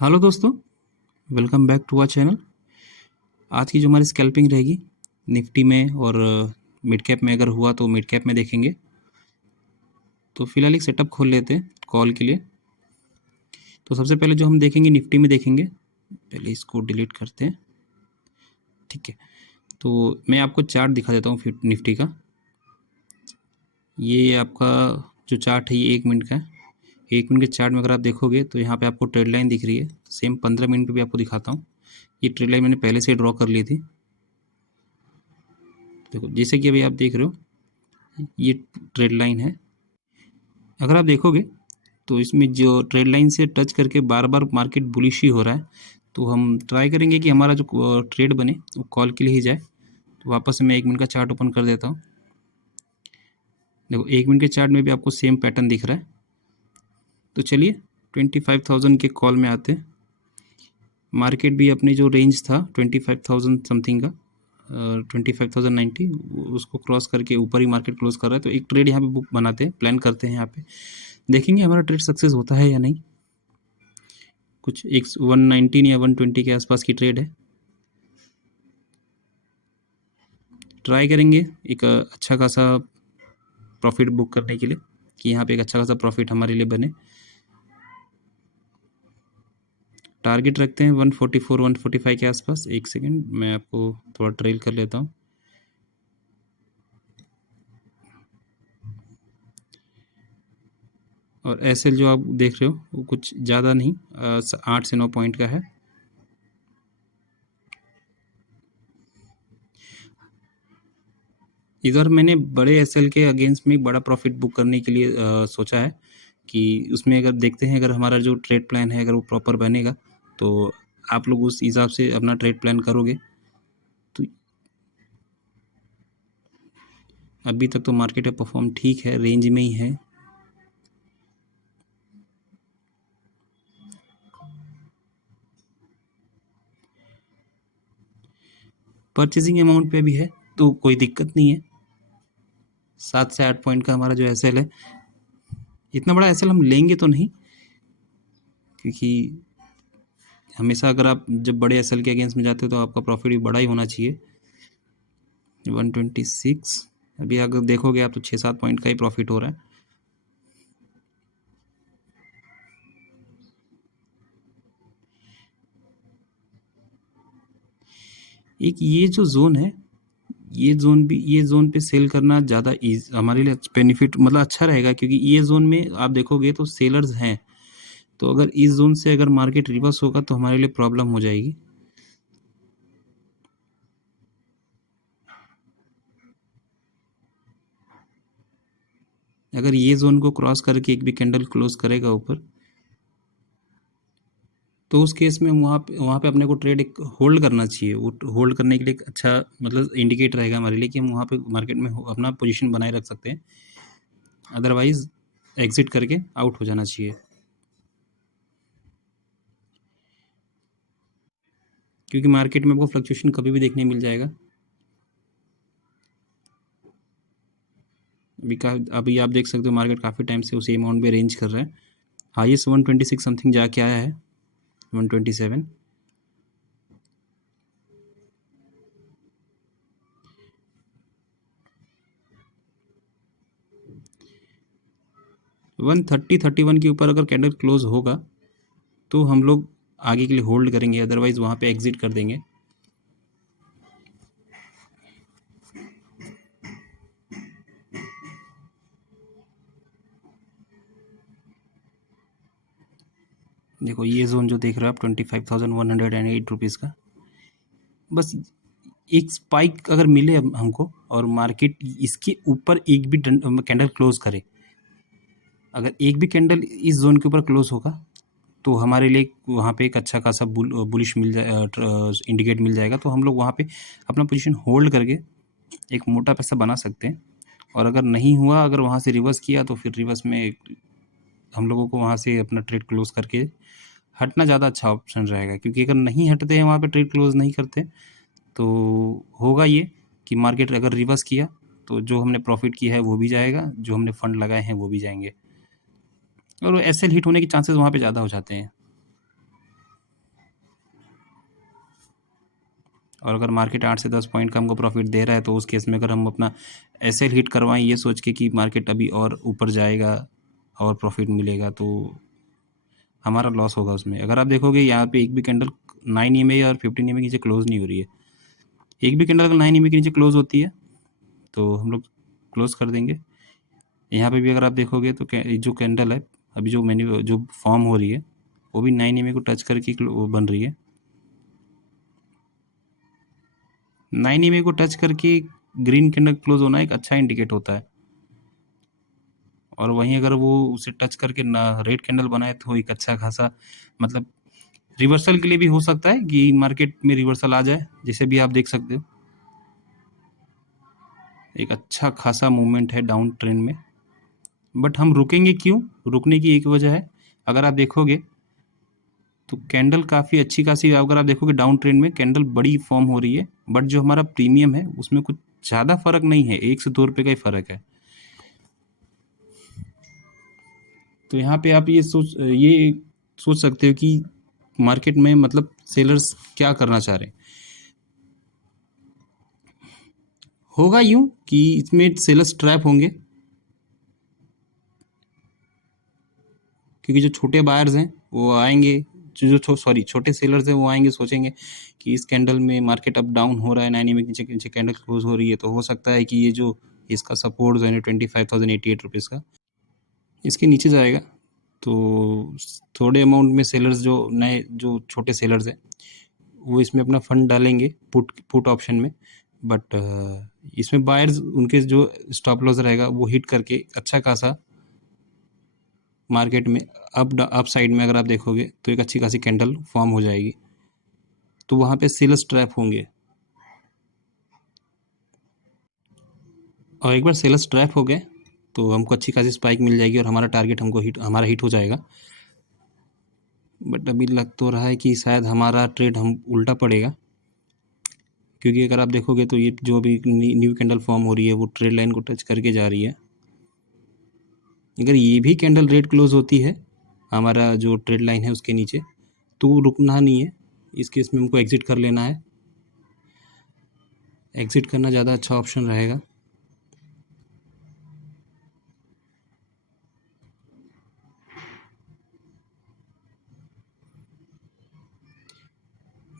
Hello दोस्तों, welcome back to our channel. आज की जो हमारी स्कैल्पिंग रहेगी निफ्टी में और मिड कैप में, अगर हुआ तो मिड कैप में देखेंगे। तो फिलहाल एक सेटअप खोल लेते हैं कॉल के लिए। तो सबसे पहले जो हम देखेंगे निफ्टी में देखेंगे, पहले इसको डिलीट करते हैं। ठीक है, तो मैं आपको चार्ट दिखा देता हूँ फिर निफ्टी का। ये आपका जो चार्ट है ये 1 मिनट का है। 1 मिनट के चार्ट में अगर आप देखोगे तो यहाँ पे आपको ट्रेड लाइन दिख रही है। सेम 15 मिनट पे भी आपको दिखाता हूँ। ये ट्रेड लाइन मैंने पहले से ड्रॉ कर ली थी। देखो जैसे कि अभी आप देख रहे हो ये ट्रेड लाइन है। अगर आप देखोगे तो इसमें जो ट्रेड लाइन से टच करके बार बार मार्केट बुलिश ही हो रहा है। तो हम ट्राई करेंगे कि हमारा जो ट्रेड बने वो कॉल के लिए ही जाए। तो वापस से मैं 1 मिनट का चार्ट ओपन कर देता हूँ। देखो 1 मिनट के चार्ट में भी आपको सेम पैटर्न दिख रहा है। तो चलिए 25,000 के कॉल में आते हैं। मार्केट भी अपने जो रेंज था 25,000 समथिंग का 25,090 उसको क्रॉस करके ऊपर ही मार्केट क्लोज कर रहा है। तो एक ट्रेड यहाँ पे बुक बनाते हैं, प्लान करते हैं। यहाँ पे देखेंगे हमारा ट्रेड सक्सेस होता है या नहीं। कुछ एक 119 या 120 के आसपास की ट्रेड है। ट्राई करेंगे एक अच्छा खासा प्रॉफिट बुक करने के लिए कि यहाँ पे एक अच्छा खासा प्रॉफिट हमारे लिए बने। टारगेट रखते हैं 144 145 के आसपास। एक सेकेंड, मैं आपको थोड़ा ट्रेल कर लेता हूँ। और एसएल जो आप देख रहे हो वो कुछ ज़्यादा नहीं, 8 से 9 पॉइंट का है। इधर मैंने बड़े एसएल के अगेंस्ट में बड़ा प्रॉफिट बुक करने के लिए सोचा है कि उसमें अगर देखते हैं अगर हमारा जो ट्रेड प्लान है अगर वो प्रॉपर बनेगा तो आप लोग उस हिसाब से अपना ट्रेड प्लान करोगे। तो अभी तक तो मार्केट का परफॉर्म ठीक है, रेंज में ही है। परचेजिंग अमाउंट पे भी है तो कोई दिक्कत नहीं है। 7 से 8 पॉइंट का हमारा जो एसएल है, इतना बड़ा एसएल हम लेंगे तो नहीं, क्योंकि हमेशा अगर आप जब बड़े एसएल के अगेंस्ट में जाते हो तो आपका प्रॉफिट भी बड़ा ही होना चाहिए। 126 अभी अगर देखोगे आप तो 6-7 पॉइंट का ही प्रॉफिट हो रहा है। एक ये जो जोन है, ये जोन पे सेल करना ज़्यादा हमारे लिए बेनिफिट मतलब अच्छा रहेगा, क्योंकि ये जोन में आप देखोगे तो सेलर्स हैं। तो अगर इस जोन से अगर मार्केट रिवर्स होगा तो हमारे लिए प्रॉब्लम हो जाएगी। अगर ये जोन को क्रॉस करके एक भी कैंडल क्लोज करेगा ऊपर तो उस केस में वहाँ पे अपने को ट्रेड एक होल्ड करना चाहिए। वो होल्ड करने के लिए एक अच्छा मतलब इंडिकेटर रहेगा हमारे लिए कि हम वहाँ पे मार्केट में अपना पोजीशन बनाए रख सकते हैं। अदरवाइज एग्जिट करके आउट हो जाना चाहिए, क्योंकि मार्केट में आपको फ्लक्चुएशन कभी भी देखने मिल जाएगा। अभी आप देख सकते हो मार्केट काफ़ी टाइम से उसी अमाउंट पे रेंज कर रहा है। हाईएस्ट 126 समथिंग जाके आया है, 127। वन 31 के ऊपर अगर कैंडल क्लोज होगा तो हम लोग आगे के लिए होल्ड करेंगे, अदरवाइज वहाँ पे एग्जिट कर देंगे। देखो ये जोन जो देख रहे हो आप 25,108 रुपीज़ का, बस एक स्पाइक अगर मिले हमको और मार्केट इसके ऊपर एक भी कैंडल क्लोज करे, अगर एक भी कैंडल इस जोन के ऊपर क्लोज होगा तो हमारे लिए वहाँ पे एक अच्छा खासा बुलिश मिल जाए, इंडिकेट मिल जाएगा। तो हम लोग वहाँ पे अपना पोजीशन होल्ड करके एक मोटा पैसा बना सकते हैं। और अगर नहीं हुआ, अगर वहाँ से रिवर्स किया तो फिर रिवर्स में हम लोगों को वहाँ से अपना ट्रेड क्लोज करके हटना ज़्यादा अच्छा ऑप्शन रहेगा, क्योंकि अगर नहीं हटते हैं वहाँ पे ट्रेड क्लोज नहीं करते तो होगा ये कि मार्केट अगर रिवर्स किया तो जो हमने प्रॉफिट किया है वो भी जाएगा, जो हमने फंड लगाए हैं वो भी जाएंगे, और एसएल हिट होने के चांसेस वहाँ पे ज़्यादा हो जाते हैं। और अगर मार्केट 8 से 10 पॉइंट का हमको प्रॉफिट दे रहा है तो उस केस में अगर हम अपना एसएल हिट करवाएं ये सोच के कि मार्केट अभी और ऊपर जाएगा और प्रॉफिट मिलेगा, तो हमारा लॉस होगा उसमें। अगर आप देखोगे यहाँ पे एक भी कैंडल 9 EMA और 15 EMA के नीचे क्लोज नहीं हो रही है। एक भी कैंडल अगर 9 EMA के नीचे क्लोज होती है तो हम लोग क्लोज कर देंगे। यहाँ पे भी अगर आप देखोगे तो जो कैंडल है अभी जो फॉर्म हो रही है वो भी 9 EMA को टच करके बन रही है। 9 EMA को टच करके ग्रीन कैंडल क्लोज होना एक अच्छा इंडिकेट होता है, और वहीं अगर वो उसे टच करके ना रेड कैंडल बनाए तो एक अच्छा खासा मतलब रिवर्सल के लिए भी हो सकता है कि मार्केट में रिवर्सल आ जाए, जैसे भी आप देख सकते हो एक अच्छा खासा मूवमेंट है डाउन ट्रेंड में। बट हम रुकेंगे क्यों? रुकने की एक वजह है, अगर आप देखोगे तो कैंडल काफ़ी अच्छी खासी, अगर आप देखोगे डाउन ट्रेंड में कैंडल बड़ी फॉर्म हो रही है, बट जो हमारा प्रीमियम है उसमें कुछ ज़्यादा फर्क नहीं है, 1 से 2 रुपये का ही फर्क है। तो यहाँ पे आप ये सोच सकते हो कि मार्केट में मतलब सेलर्स क्या करना चाह रहे हैं। होगा यूं कि इसमें सेलर्स ट्रैप होंगे, क्योंकि जो छोटे बायर्स हैं वो आएंगे, छोटे सेलर्स हैं वो आएंगे, सोचेंगे कि इस कैंडल में मार्केट अप डाउन हो रहा है, 9 में नीचे नीचे कैंडल क्लोज हो रही है, तो हो सकता है कि ये जो इसका सपोर्ट जो है 25,088 रुपीज़ का इसके नीचे जाएगा। तो थोड़े अमाउंट में सेलर्स जो छोटे सेलर्स हैं वो इसमें अपना फंड डालेंगे पुट ऑप्शन में, बट इसमें बायर्स उनके जो स्टॉप लॉस रहेगा वो हिट करके अच्छा खासा मार्केट में अप साइड में अगर आप देखोगे तो एक अच्छी खासी कैंडल फॉर्म हो जाएगी, तो वहाँ पे सेलर्स ट्रैप होंगे। और एक बार सेलर्स ट्रैप हो गए तो हमको अच्छी खासी स्पाइक मिल जाएगी और हमारा टारगेट हमारा हिट हो जाएगा। बट अभी लग तो रहा है कि शायद हमारा ट्रेड हम उल्टा पड़ेगा, क्योंकि अगर आप देखोगे तो ये जो अभी न्यू कैंडल फॉर्म हो रही है वो ट्रेड लाइन को टच करके जा रही है। अगर ये भी कैंडल रेड क्लोज होती है हमारा जो ट्रेड लाइन है उसके नीचे, तो रुकना नहीं है, इस केस में हमको एग्ज़िट कर लेना है। एग्ज़िट करना ज़्यादा अच्छा ऑप्शन रहेगा।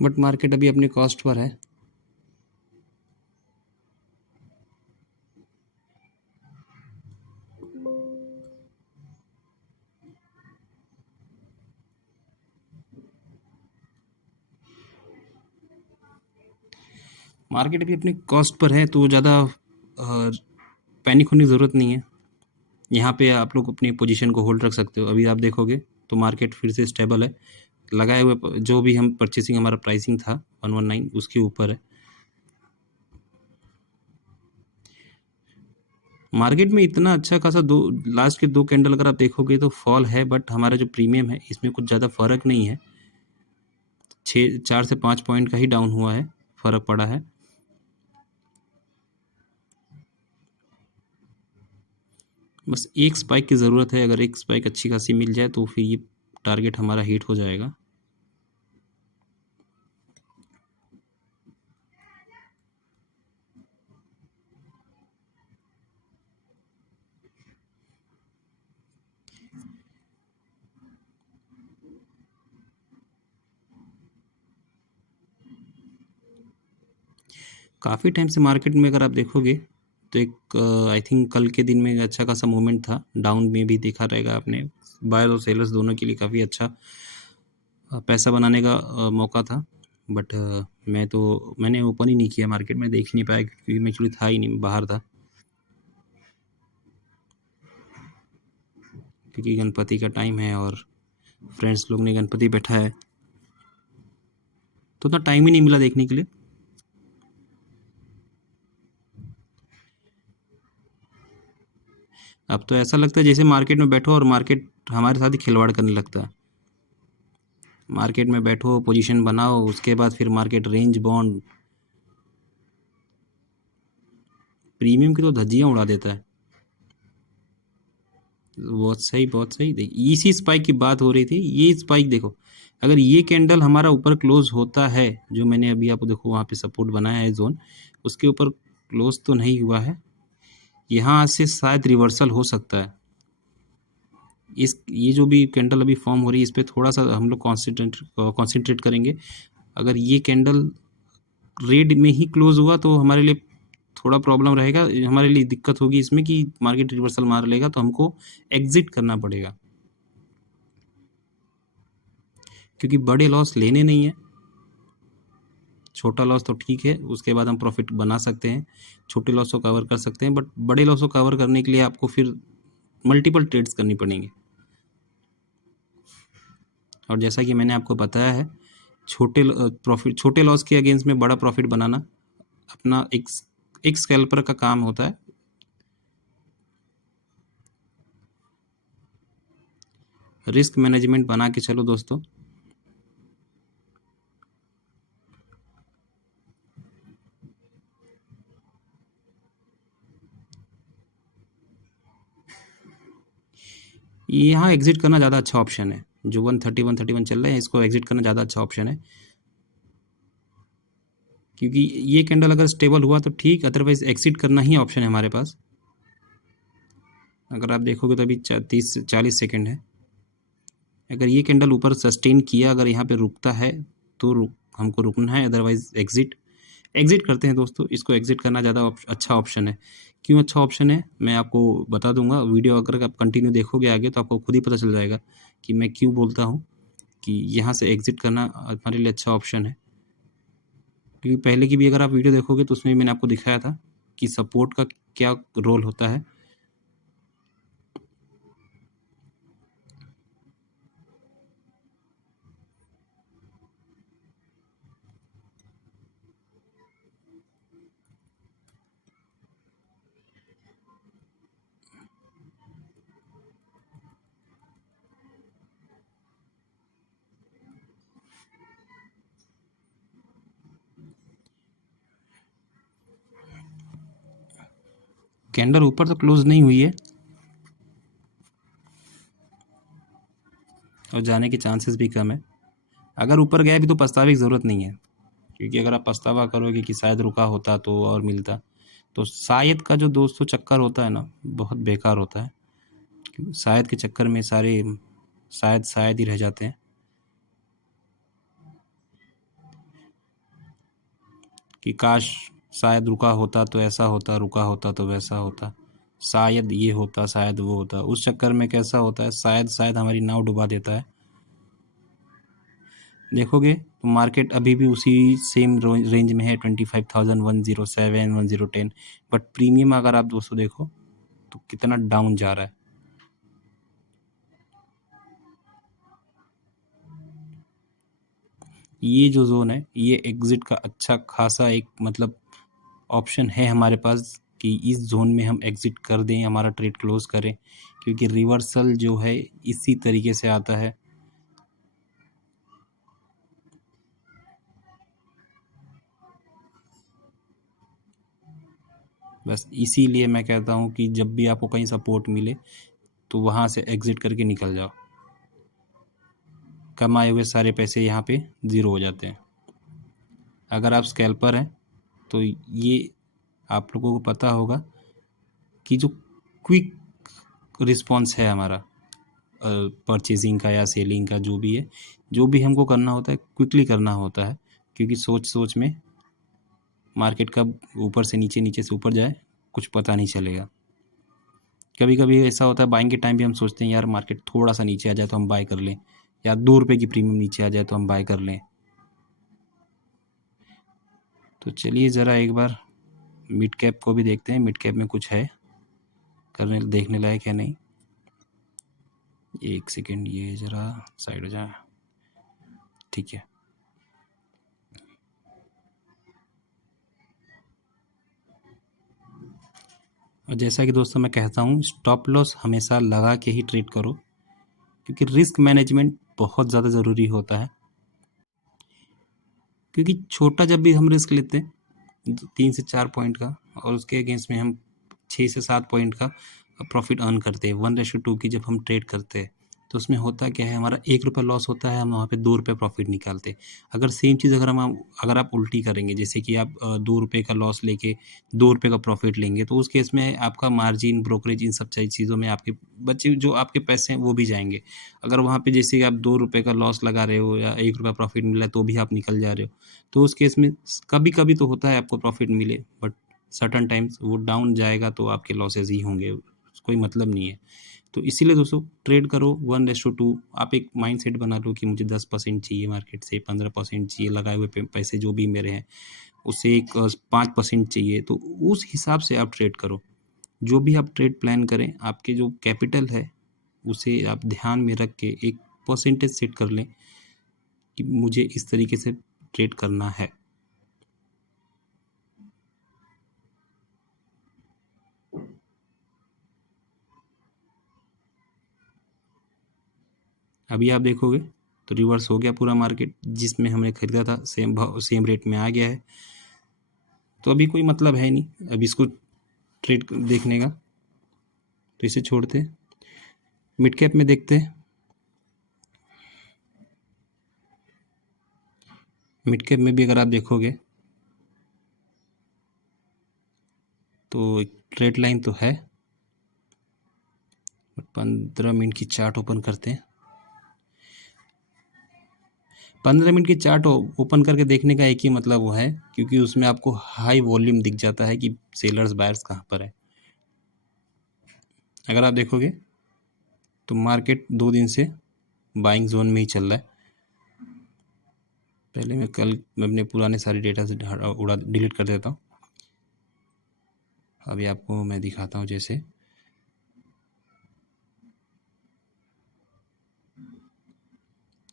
बट मार्केट अभी अपने कॉस्ट पर है। मार्केट अभी अपने कॉस्ट पर है तो ज़्यादा पैनिक होने की ज़रूरत नहीं है। यहाँ पे आप लोग अपनी पोजीशन को होल्ड रख सकते हो। अभी आप देखोगे तो मार्केट फिर से स्टेबल है, लगाए हुए जो भी हम परचेसिंग हमारा प्राइसिंग था 119 उसके ऊपर है। मार्केट में इतना अच्छा खासा लास्ट के 2 कैंडल अगर आप देखोगे तो फॉल है, बट हमारा जो प्रीमियम है इसमें कुछ ज़्यादा फ़र्क नहीं है, 4 से 5 पॉइंट का ही डाउन हुआ है, फ़र्क पड़ा है। बस एक स्पाइक की ज़रूरत है, अगर एक स्पाइक अच्छी खासी मिल जाए तो फिर ये टारगेट हमारा हिट हो जाएगा। काफ़ी टाइम से मार्केट में अगर आप देखोगे तो एक आई थिंक कल के दिन में अच्छा खासा मूवमेंट था, डाउन में भी देखा रहेगा आपने, बायर और सेलर्स दोनों के लिए काफ़ी अच्छा पैसा बनाने का मौका था। बट मैंने ओपन ही नहीं किया मार्केट में, देख नहीं पाया क्योंकि मैं एक्चुअली था ही नहीं, बाहर था, क्योंकि गणपति का टाइम है और फ्रेंड्स लोग ने गणपति बैठा है तो उतना टाइम ही नहीं मिला देखने के लिए। अब तो ऐसा लगता है जैसे मार्केट में बैठो और मार्केट हमारे साथ ही खिलवाड़ करने लगता है। मार्केट में बैठो, पोजीशन बनाओ, उसके बाद फिर मार्केट रेंज बॉन्ड प्रीमियम की तो धज्जियाँ उड़ा देता है। बहुत सही, बहुत सही। देखिए इसी स्पाइक की बात हो रही थी, ये स्पाइक देखो, अगर ये कैंडल हमारा ऊपर क्लोज होता है, जो मैंने अभी आपको देखो वहाँ पे सपोर्ट बनाया है जोन, उसके ऊपर क्लोज तो नहीं हुआ है, यहाँ से शायद रिवर्सल हो सकता है। ये जो भी कैंडल अभी फॉर्म हो रही है, इस पर थोड़ा सा हम लोग कॉन्सेंट्रेट करेंगे। अगर ये कैंडल रेड में ही क्लोज हुआ तो हमारे लिए थोड़ा प्रॉब्लम रहेगा, हमारे लिए दिक्कत होगी इसमें कि मार्केट रिवर्सल मार लेगा, तो हमको एग्जिट करना पड़ेगा, क्योंकि बड़े लॉस लेने नहीं है। छोटा लॉस तो ठीक है, उसके बाद हम प्रॉफिट बना सकते हैं, छोटे लॉस को कवर कर सकते हैं, बट बड़े लॉस को कवर करने के लिए आपको फिर मल्टीपल ट्रेड्स करनी पड़ेंगे। और जैसा कि मैंने आपको बताया है, छोटे लॉस के अगेंस्ट में बड़ा प्रॉफिट बनाना अपना एक स्कैल्पर का काम होता है। रिस्क मैनेजमेंट बना के चलो दोस्तों। यहाँ एग्जिट करना ज़्यादा अच्छा ऑप्शन है, जो 131 चल रहे हैं, इसको एग्जिट करना ज़्यादा अच्छा ऑप्शन है, क्योंकि ये कैंडल अगर स्टेबल हुआ तो ठीक, अदरवाइज एग्जिट करना ही ऑप्शन है हमारे पास। अगर आप देखोगे तो अभी 30 से 40 सेकेंड है। अगर ये कैंडल ऊपर सस्टेन किया, अगर यहाँ पे रुकता है तो हमको रुकना है, अदरवाइज एग्जिट करते हैं दोस्तों। इसको एग्जिट करना ज़्यादा अच्छा ऑप्शन है। क्यों अच्छा ऑप्शन है मैं आपको बता दूंगा। वीडियो अगर आप कंटिन्यू देखोगे आगे तो आपको खुद ही पता चल जाएगा कि मैं क्यों बोलता हूँ कि यहाँ से एग्जिट करना हमारे लिए अच्छा ऑप्शन है। क्योंकि पहले की भी अगर आप वीडियो देखोगे तो उसमें मैंने आपको दिखाया था कि सपोर्ट का क्या रोल होता है। कैंडल ऊपर तो क्लोज नहीं हुई है और जाने के चांसेस भी कम है। अगर ऊपर गया भी तो पछतावे की ज़रूरत नहीं है, क्योंकि अगर आप पछतावा करोगे कि शायद रुका होता तो और मिलता, तो शायद का जो दोस्तों चक्कर होता है ना, बहुत बेकार होता है। शायद के चक्कर में सारे शायद ही रह जाते हैं। कि काश शायद रुका होता तो ऐसा होता, रुका होता तो वैसा होता, शायद ये होता, शायद वो होता। उस चक्कर में कैसा होता है, शायद हमारी नाव डुबा देता है। देखोगे तो मार्केट अभी भी उसी सेम रेंज में है, 25,000, 107, 1010, बट प्रीमियम अगर आप दोस्तों देखो तो कितना डाउन जा रहा है। ये जो जोन है, ये एग्जिट का अच्छा खासा एक मतलब ऑप्शन है हमारे पास कि इस जोन में हम एग्जिट कर दें, हमारा ट्रेड क्लोज करें, क्योंकि रिवर्सल जो है इसी तरीके से आता है। बस इसीलिए मैं कहता हूँ कि जब भी आपको कहीं सपोर्ट मिले तो वहाँ से एग्जिट करके निकल जाओ। कमाए हुए सारे पैसे यहाँ पे ज़ीरो हो जाते हैं। अगर आप स्कैल्पर हैं तो ये आप लोगों को पता होगा कि जो क्विक रिस्पॉन्स है हमारा परचेजिंग का या सेलिंग का, जो भी है, जो भी हमको करना होता है क्विकली करना होता है, क्योंकि सोच में मार्केट कब ऊपर से नीचे, नीचे से ऊपर जाए कुछ पता नहीं चलेगा। कभी कभी ऐसा होता है बाइंग के टाइम भी हम सोचते हैं यार मार्केट थोड़ा सा नीचे आ जाए तो हम बाय कर लें, या 2 रुपये की प्रीमियम नीचे आ जाए तो हम बाय कर लें। तो चलिए ज़रा एक बार मिड कैप को भी देखते हैं, मिड कैप में कुछ है करने देखने लायक है नहीं। एक सेकेंड, ये ज़रा साइड हो जाए, ठीक है। और जैसा कि दोस्तों मैं कहता हूँ, स्टॉप लॉस हमेशा लगा के ही ट्रेड करो, क्योंकि रिस्क मैनेजमेंट बहुत ज़्यादा ज़रूरी होता है। क्योंकि छोटा जब भी हम रिस्क लेते हैं 3 से 4 पॉइंट का, और उसके अगेंस्ट में हम 6 से 7 पॉइंट का प्रॉफिट अर्न करते हैं, 1:2 की जब हम ट्रेड करते हैं, तो उसमें होता क्या है, हमारा 1 रुपया लॉस होता है, हम वहाँ पे 2 रुपये प्रॉफिट निकालते हैं। अगर सेम चीज़ अगर आप उल्टी करेंगे, जैसे कि आप 2 रुपये का लॉस लेके 2 रुपये का प्रॉफिट लेंगे, तो उस केस में आपका मार्जिन, ब्रोकरेज, इन सब चीज़ों में आपके बचे जो आपके पैसे हैं वो भी जाएंगे। अगर वहाँ पे जैसे कि आप 2 रुपये का लॉस लगा रहे हो या 1 रुपया प्रॉफिट मिला है तो भी आप निकल जा रहे हो, तो उस केस में कभी कभी तो होता है आपको प्रॉफिट मिले, बट सर्टन टाइम्स वो डाउन जाएगा तो आपके लॉसेज ही होंगे, कोई मतलब नहीं है। तो इसीलिए दोस्तों ट्रेड करो 1:2। आप एक माइंडसेट बना लो कि मुझे 10% चाहिए मार्केट से, 15% चाहिए, लगाए हुए पैसे जो भी मेरे हैं उससे एक 5% चाहिए, तो उस हिसाब से आप ट्रेड करो। जो भी आप ट्रेड प्लान करें, आपके जो कैपिटल है उसे आप ध्यान में रख के एक परसेंटेज सेट कर लें कि मुझे इस तरीके से ट्रेड करना है। अभी आप देखोगे तो रिवर्स हो गया पूरा मार्केट, जिसमें हमने खरीदा था सेम रेट में आ गया है, तो अभी कोई मतलब है नहीं अभी इसको ट्रेड देखने का, तो इसे छोड़ते हैं। मिड कैप में देखते हैं। मिड कैप में भी अगर आप देखोगे तो एक ट्रेड लाइन तो है, 15 मिनट की चार्ट ओपन करते हैं। 15 मिनट की चार्ट ओपन करके देखने का एक ही मतलब वो है, क्योंकि उसमें आपको हाई वॉल्यूम दिख जाता है कि सेलर्स बायर्स कहाँ पर है। अगर आप देखोगे तो मार्केट 2 दिन से बाइंग जोन में ही चल रहा है। पहले मैं अपने पुराने सारे डेटा से डिलीट कर देता हूँ। अभी आपको मैं दिखाता हूँ, जैसे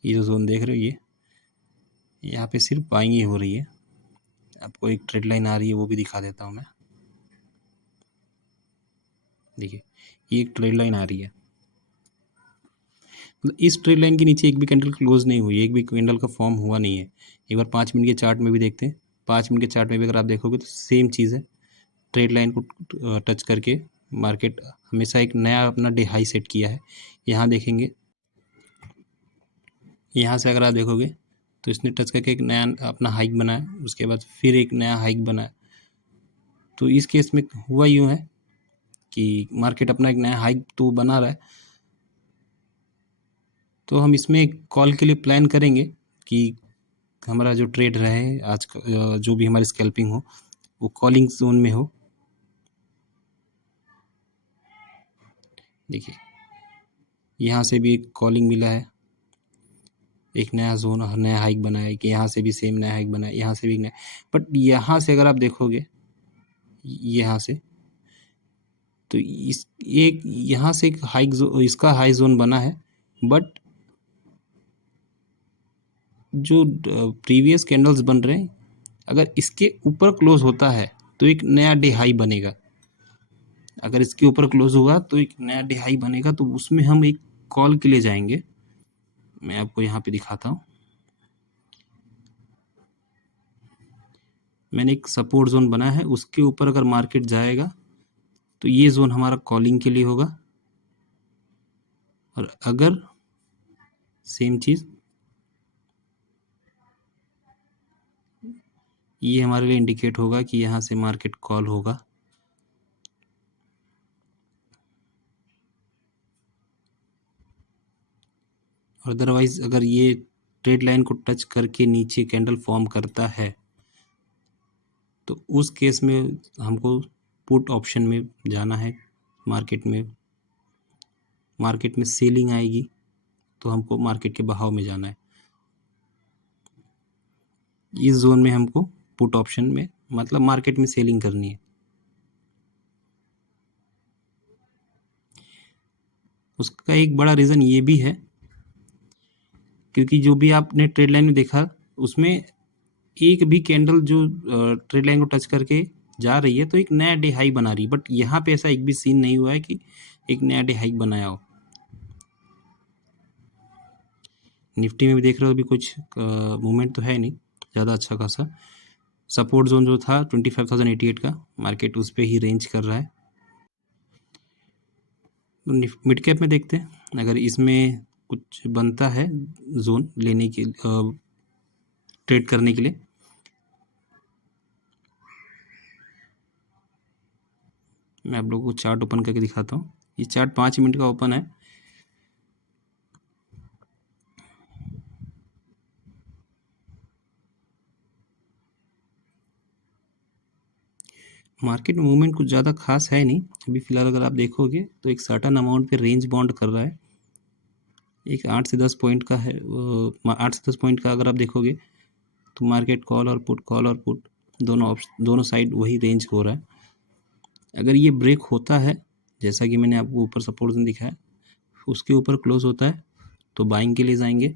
ये जो जोन देख रहे हो, ये यहाँ पे सिर्फ बाइंग ही हो रही है। आपको एक ट्रेड लाइन आ रही है, वो भी दिखा देता हूँ मैं। देखिए ये एक ट्रेड लाइन आ रही है, मतलब इस ट्रेड लाइन के नीचे एक भी कैंडल क्लोज नहीं हुई, एक भी कैंडल का फॉर्म हुआ नहीं है। एक बार 5 मिनट के चार्ट में भी देखते हैं। 5 मिनट के चार्ट में भी अगर आप देखोगे तो सेम चीज़ है, ट्रेड लाइन को टच करके मार्केट हमेशा एक नया अपना डे हाई सेट किया है। यहाँ देखेंगे, यहाँ से अगर आप देखोगे तो इसने टच करके एक नया अपना हाइक बनाया, उसके बाद फिर एक नया हाइक बनाया। तो इस केस में हुआ यूँ है कि मार्केट अपना एक नया हाइक तो बना रहा है, तो हम इसमें एक कॉल के लिए प्लान करेंगे कि हमारा जो ट्रेड रहे आज का, जो भी हमारी स्कैल्पिंग हो वो कॉलिंग जोन में हो। देखिए यहाँ से भी एक कॉलिंग मिला है, एक नया जोन, नया हाइक बनाया कि यहाँ से भी सेम नया हाइक बनाया, यहाँ से भी नया। बट यहाँ से अगर आप देखोगे यहाँ से, तो इस एक यहाँ से एक हाइक इसका हाई जोन बना है, बट जो प्रीवियस कैंडल्स बन रहे हैं अगर इसके ऊपर क्लोज होता है तो एक नया डे हाई बनेगा। अगर इसके ऊपर क्लोज हुआ तो एक नया डे हाई बनेगा, तो उसमें हम एक कॉल के लिए जाएंगे। मैं आपको यहाँ पे दिखाता हूँ, मैंने एक सपोर्ट जोन बना है, उसके ऊपर अगर मार्केट जाएगा तो ये जोन हमारा कॉलिंग के लिए होगा। और अगर सेम चीज़ ये हमारे लिए इंडिकेट होगा कि यहाँ से मार्केट कॉल होगा। और अदरवाइज अगर ये ट्रेड लाइन को टच करके नीचे कैंडल फॉर्म करता है तो उस केस में हमको पुट ऑप्शन में जाना है। मार्केट में सेलिंग आएगी तो हमको मार्केट के बहाव में जाना है। इस जोन में हमको पुट ऑप्शन में मतलब मार्केट में सेलिंग करनी है। उसका एक बड़ा रीज़न ये भी है क्योंकि जो भी आपने ट्रेड लाइन में देखा उसमें एक भी कैंडल जो ट्रेड लाइन को टच करके जा रही है तो एक नया डे हाई बना रही है, बट यहाँ पे ऐसा एक भी सीन नहीं हुआ है कि एक नया डे हाई बनाया हो। निफ्टी में भी देख रहे हो अभी कुछ मूवमेंट तो है नहीं ज़्यादा अच्छा खासा। सपोर्ट जोन जो था 25,088 का, मार्केट उस पर ही रेंज कर रहा है। मिड कैप में देखते हैं, अगर इसमें कुछ बनता है जोन लेने के ट्रेड करने के लिए। मैं आप लोगों को चार्ट ओपन करके दिखाता हूँ। ये चार्ट 5 मिनट का ओपन है। मार्केट में मूवमेंट कुछ ज़्यादा खास है नहीं अभी फ़िलहाल। अगर आप देखोगे तो एक सर्टेन अमाउंट पे रेंज बाउंड कर रहा है। एक 8 से 10 पॉइंट का है, 8 से 10 पॉइंट का अगर आप देखोगे तो मार्केट कॉल और पुट दोनों साइड वही रेंज हो रहा है। अगर ये ब्रेक होता है, जैसा कि मैंने आपको ऊपर सपोर्ट जोन दिखाया, उसके ऊपर क्लोज होता है तो बाइंग के लिए जाएंगे,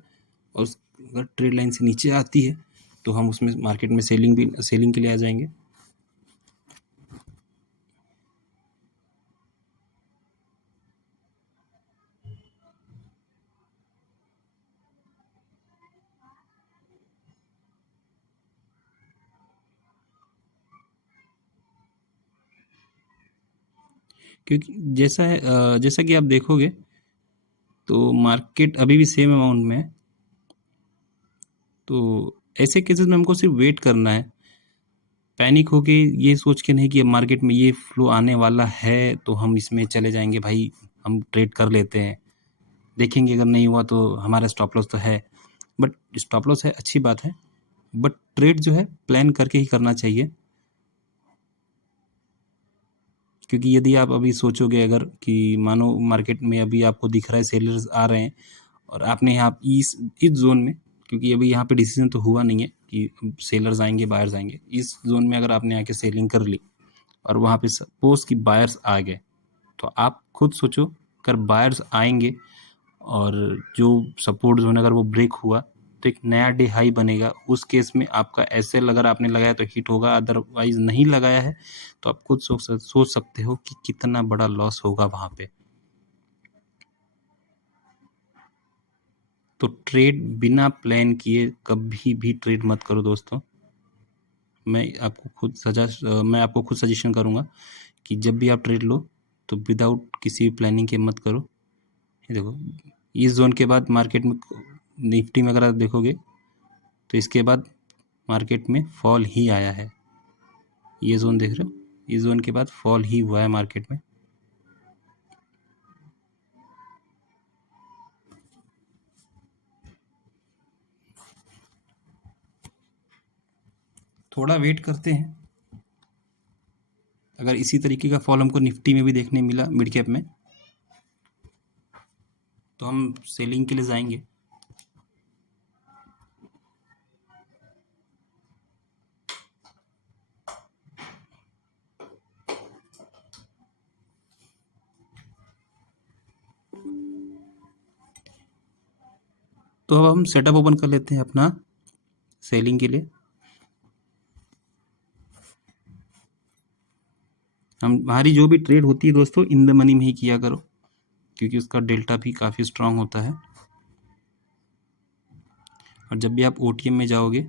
और अगर ट्रेड लाइन से नीचे आती है तो हम उसमें मार्केट में सेलिंग के लिए आ जाएंगे। क्योंकि जैसा कि आप देखोगे तो मार्केट अभी भी सेम अमाउंट में है। तो ऐसे केसेस में हमको सिर्फ वेट करना है, पैनिक होके ये सोच के नहीं कि अब मार्केट में ये फ्लो आने वाला है तो हम इसमें चले जाएंगे, भाई हम ट्रेड कर लेते हैं, देखेंगे अगर नहीं हुआ तो हमारा स्टॉप लॉस तो है। बट स्टॉप लॉस है, अच्छी बात है, बट ट्रेड जो है प्लान करके ही करना चाहिए। क्योंकि यदि आप अभी सोचोगे अगर कि मानो मार्केट में अभी आपको दिख रहा है सेलर्स आ रहे हैं और आपने यहाँ इस जोन में, क्योंकि अभी यहाँ पे डिसीजन तो हुआ नहीं है कि सेलर्स आएंगे बायर्स आएंगे, इस जोन में अगर आपने आके सेलिंग कर ली और वहाँ पे सपोज कि बायर्स आ गए, तो आप खुद सोचो अगर बायर्स आएंगे और जो सपोर्ट जोन अगर वो ब्रेक हुआ तो एक नया डे हाई बनेगा। उस केस में आपका एसएल अगर आपने लगाया तो हिट होगा, अदरवाइज नहीं लगाया है तो आप खुद सोच सकते हो कि कितना बड़ा लॉस होगा वहाँ पे। तो ट्रेड बिना प्लान किए कभी भी ट्रेड मत करो दोस्तों। मैं आपको खुद सजेशन करूँगा कि जब भी आप ट्रेड लो तो विदाउट किसी प्लानिंग के मत करो। ये देखो, इस जोन के बाद मार्केट में निफ्टी में अगर आप देखोगे तो इसके बाद मार्केट में फॉल ही आया है। ये जोन देख रहे हो, इस जोन के बाद फॉल ही हुआ है मार्केट में। थोड़ा वेट करते हैं, अगर इसी तरीके का फॉल हमको निफ्टी में भी देखने मिला मिड कैप में तो हम सेलिंग के लिए जाएंगे। तो अब हम सेटअप ओपन कर लेते हैं अपना सेलिंग के लिए। हमारी जो भी ट्रेड होती है दोस्तों इन द मनी में ही किया करो, क्योंकि उसका डेल्टा भी काफ़ी स्ट्रांग होता है। और जब भी आप ओटीएम में जाओगे,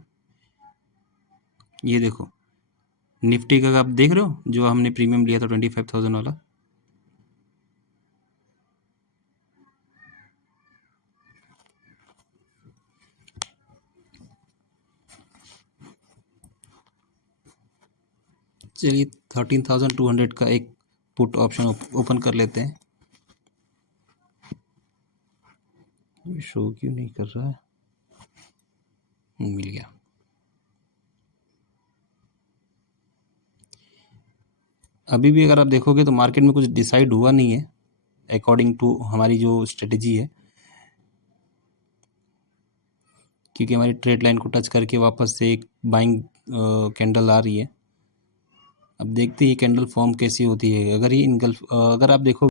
ये देखो निफ्टी का आप देख रहे हो जो हमने प्रीमियम लिया था 25,000 वाला, चलिए 13,200 का एक पुट ऑप्शन ओपन कर लेते हैं। शो क्यों नहीं कर रहा है? मिल गया। अभी भी अगर आप देखोगे तो मार्केट में कुछ डिसाइड हुआ नहीं है अकॉर्डिंग टू हमारी जो स्ट्रेटजी है, क्योंकि हमारी ट्रेड लाइन को टच करके वापस से एक बाइंग कैंडल आ रही है। अब देखते हैं ये कैंडल फॉर्म कैसी होती है। अगर आप देखो